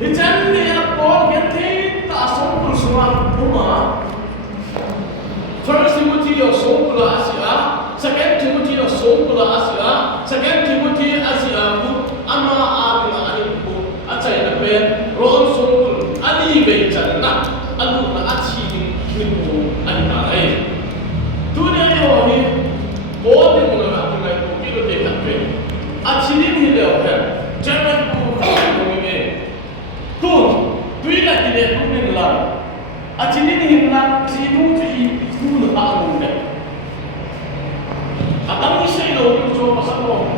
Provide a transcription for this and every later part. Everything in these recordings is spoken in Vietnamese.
Hijan dia Paul ganti tak songkul semua rumah. First Timothy of songkul Asia, second Timothy of songkul Asia, second Timothy Asia bu ama abil ani bu acai na ben ron songkul ani bejan na alu na aci bu ani na ai. Dunia yo hi Paul ni mula aku ngai bu kilo dekat ben. Aci ni hi leo kan. Jangan bu kau Kun, tuy là tỷ lệ không nên làm. Chỉ nên hình là chỉ muốn chỉ thu được bao nhiêu đấy. Đang đi xây đồ cho mà sao không?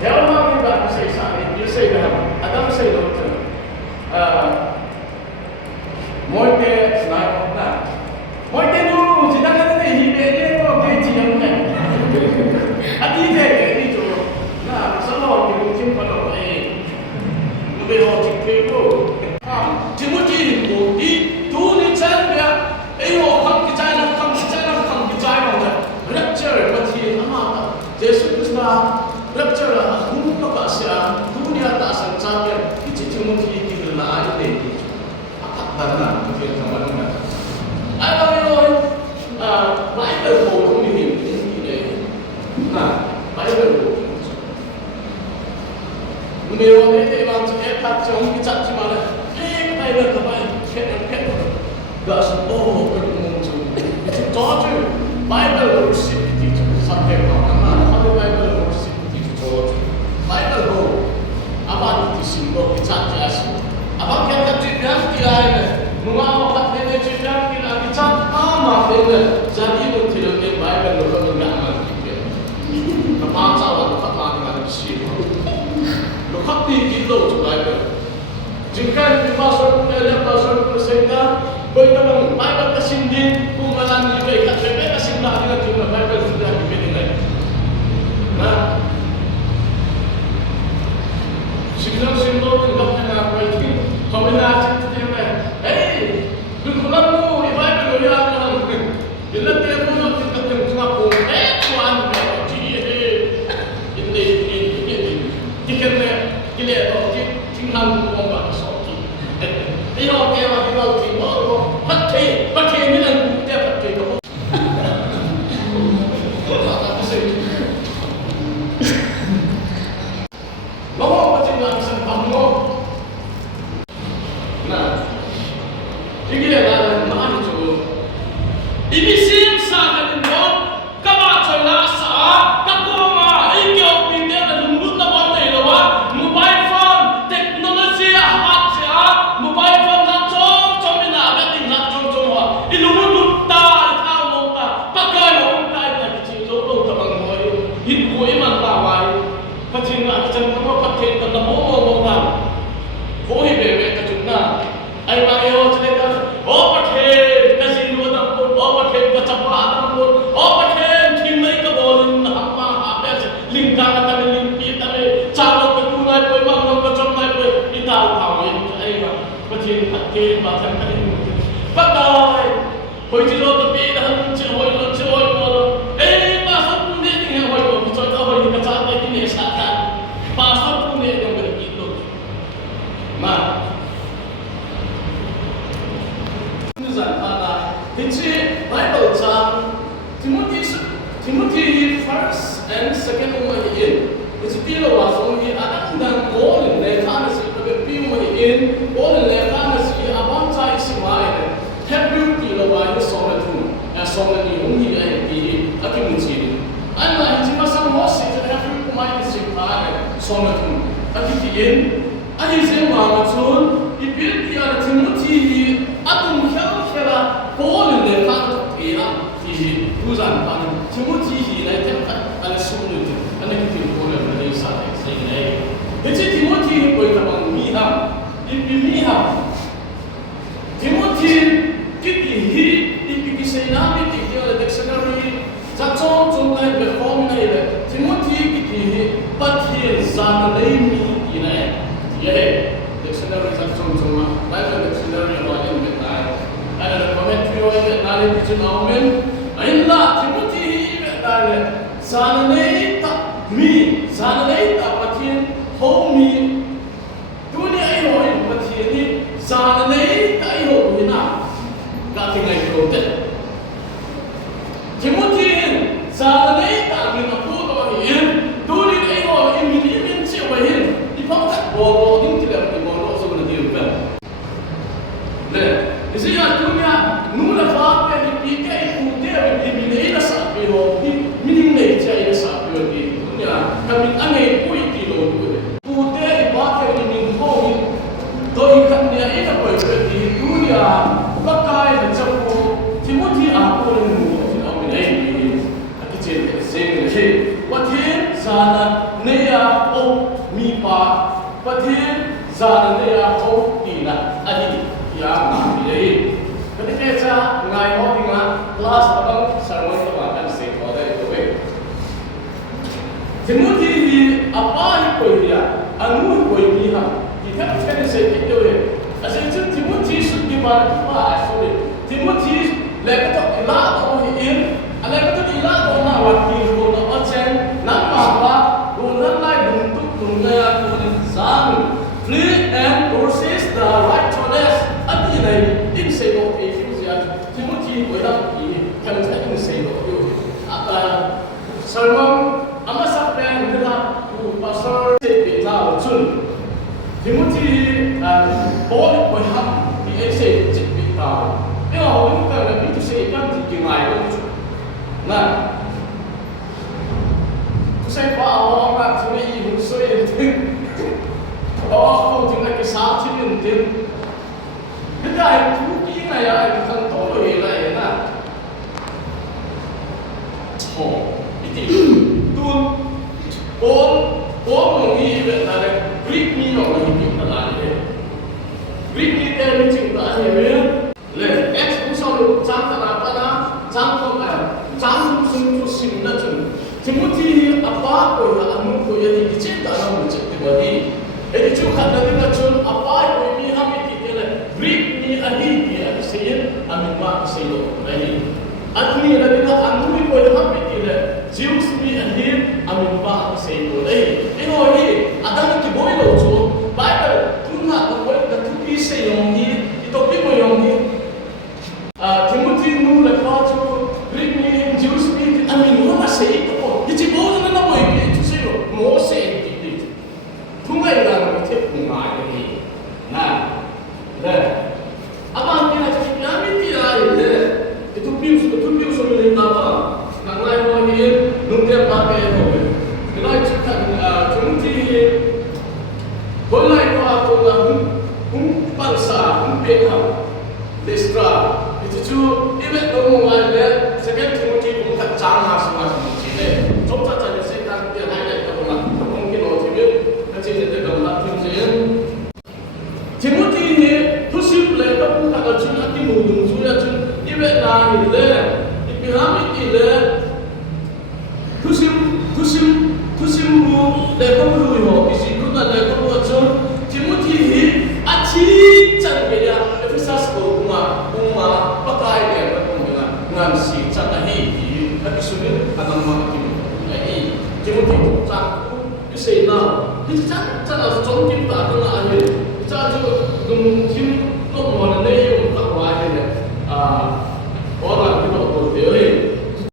Theo mà mình đang xây sao đi xây cái nào? Đang xây đồ chứ. Mỗi cái này không nào. Mỗi cái đồ chỉ đang cái này thì để có cái gì không này. Đi thế đi chỗ. Nah, sama mungkin pada ini lebih logik itu. Timothy itu di tulisan dia, orang kita rapture berarti apa? Yesus Kristus rapture aku tak kasih dunia tak senjata. Itu Timothy itu lah ini. Akak mana mungkin sama dengan. Ada yang Bible pun ini. Nah, Bible Mero ni memang tak jauh kita cuma ada, Bible kepada kita, gas bermuncul. Itu jauh Bible bersih itu sampai mana? Kalau Bible bersih itu jauh. Bible apa itu simbol kita jelas. Apa kita tidak tiada, mengapa kita tidak kita ama kita jadi betul ni Bible kalau tidak amal kita. Apa sahaja tak mahu dengan siapa. Khati kilo tu Bible. Jika pasal persen beritahu Bible kesindin kumalan juga ikat bebek kesindah dengan jumlah Bible sudah diberikan. Nah, simbol dengan apa itu? Kombinasi itu apa? Hey, berkulangu di Bible dia akan bila dia punya tingkat yang cuma pun tuan ini dikirnya Gila tu, tinggal orang soki. Dia orang tinggal pakai ni lah dia pakai tu. Apa sih? Bawa macam nak pesan kamu. Nah, ini lah mana tu? Ini sim sangat indah. Kamu celah sah, kamu mah ikut pindah dan lembut nak buat ni lawa. Mobile phone teknologi hot mobile phone nak com ina beting nak com ilumut ta ithau nota pakai nota ina kici lo tabang moy hit ko iman tawai pachin na kican ko pathe ta mo nota ko hi bebe ta chunna ai ma yo chile ka o pathe kasin lo ta o pathe ka chapa ta mo o pathe thim mai ka bolin hamma ape lingka ka ta limpi ta me chalo tahu ini, macam pakai macam ini. Pakai, hoi cilo tapi dah hoi lo. Pasal pun dia tinggal hoi lo. Kita hoi kacau ini esatan. Pasal pun dia yang begitu. Nah, Tulisan pada ini Bible cam Timothy first and second one in. Itu bila wasong ini ada undang boleh lekan sih. In all the letters we abang cai semai Hebrew kilo wahai solat tu, solat ni umi di akim muslim. Anda ini masa masih Hebrew kumai disipar solat tu. Tapi in, ahi semua macam ipil dia Timothy atum kira Paul lekan tu dia di tulisan pan Timothy ini lekan ada sunnah. Anda kita boleh belajar sahih sehingga. Jadi Timothy boleh tabang miham. Imiha Timothy kiti ipiki senami tikyo dictionary jatson chungai bekhom nai le Timothy kiti pathil zanalemi ina ye dictionary jatson chunga Bible dictionary walen betai ada commentary walen nale bichunaumen ainla Timothy betale zanalei ta mi zan nei ta pathian ho mi tu ni ai ho in pathian ni zan nei ta ai ho ni na ga thi ngai ko te Timothy zan nei ta min a pu to ni in tu ni ai ho in min chi wa hin I phong cách bo ding ti le ni bo lo so na di ka le isi ya tu nya nu la fa pe ni pi ke ku te ni mi nei na sa pe ho ni min nei chai na sa pe ni nya ka min anei pui ti lo tu ku te ba ke ni min ho ni to I kan ni ai na ko pe ni tu nya ka kai na cha ko Timothy a ko ni mu ti na mi nei ni a ki chen se ni he wa thiên sana ne ya o mi pa pathin zana ne ya ho ti na ani ya ma ni dei kani ke cha ngai ho ti nga class abang sarwai to ma kan se ho dai to we Timothy hi apa hi ko ya anu ko ni ha ki ka chen se ki to we ase chen Timothy should be ba sorry Timothy le ka to ila to hi in ale ka to ila to na wa ki ho na o chen na ma ba ro na lai dum tu dum na ya ko ni zan flee and possess the righteousness ati nei in say no Ephesians Timothy ko da ki kan ta in say no yo sermon ama sa plan da ku pastor se pe na chun Timothy Paul ko ham bi say chit bi ta e ho ni ka na bi tu say kan ti ki ngai lo na tu say pa ho ma tu ni hu so ye tin oh tu na ki sa chi ni tin cái đại tu ki na ya kan to lo ye la ye na ho iti tun Paul mo ni be na le Greek ni no la hi na la le Greek ni te ni ching ta he le ex ku so lu chang ta na pa na chang ko ma chang sum tu sim na chun Timothy apa ko ya anu ko ya ni chen ta na mo che te ba ni e di chu khat na ni chun apa ko mi ha mi ti te le Greek ni a hi ki a se ye amin ma se lo na hi atni na ni na anu ko ya ha mi ti le Jews mi a hi amin ma se lo na hi e no hi adam ki boy lo chu Bible tu na ko ka tu ki se yong hi ito pi mo yong hi Timothy nu le fa chu Greek ni Jews mi amin ma se ito ko ji bo na na boy ki tu se lo mo se ti tu ngai da na te ku ngai ni na le abang ki na chi ya mi ti ai le itu pi so le na ba nang lai mo hi nu te ba pe ho ke lai chi kan Timothy ko lai ko ko na par sa pe ha Destra itu chu ibe to mo ngai le second Timothy ko ka chang ha sa ma chi le chop ta cha se ta ke hai le ko na ko ki no thi be ka chi se te ka na thi se Timothy ni tu sim le ka pu ka chu na ki mu dum su ya chu ibe na ni le ibi ha mi ki le tu sim bu le ko ru yo isi ku na le ko chu Timothy hi a chi chan be ya Ephesus ko kuma pa kai le ko kuma ngan si chan a hi ki ka ki su ni anang ma ki ai Timothy ko cha ku you say now hi cha na chong kim ta na a hi cha ju dum kim ko mo na ne yo ka wa hi le ora ki no ko de oi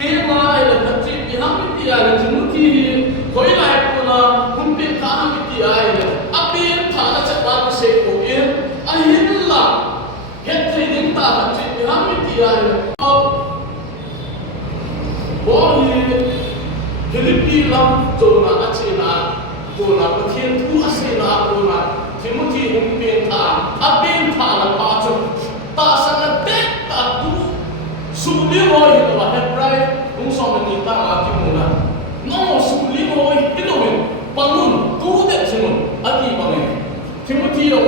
ke ma ai la ka chi ki ha mi ti ya le Timothy koi lai ko na hum pe ka ha mi ti ai le a pe tha na cha ba se ko in a hin la het thei ding ta ha chi ki ha mi ti ai le bo hi Philippi lam to na a chi na to na pa thiên thu a se na ko na Timothy hum pe tha a pe tha na pa chu ta sa na te ta tu su li mo hi la Hebrai hum so na ni ta a ki mo na no su li mo hi ki no men pangun tu de simun ati bangin Timothy yo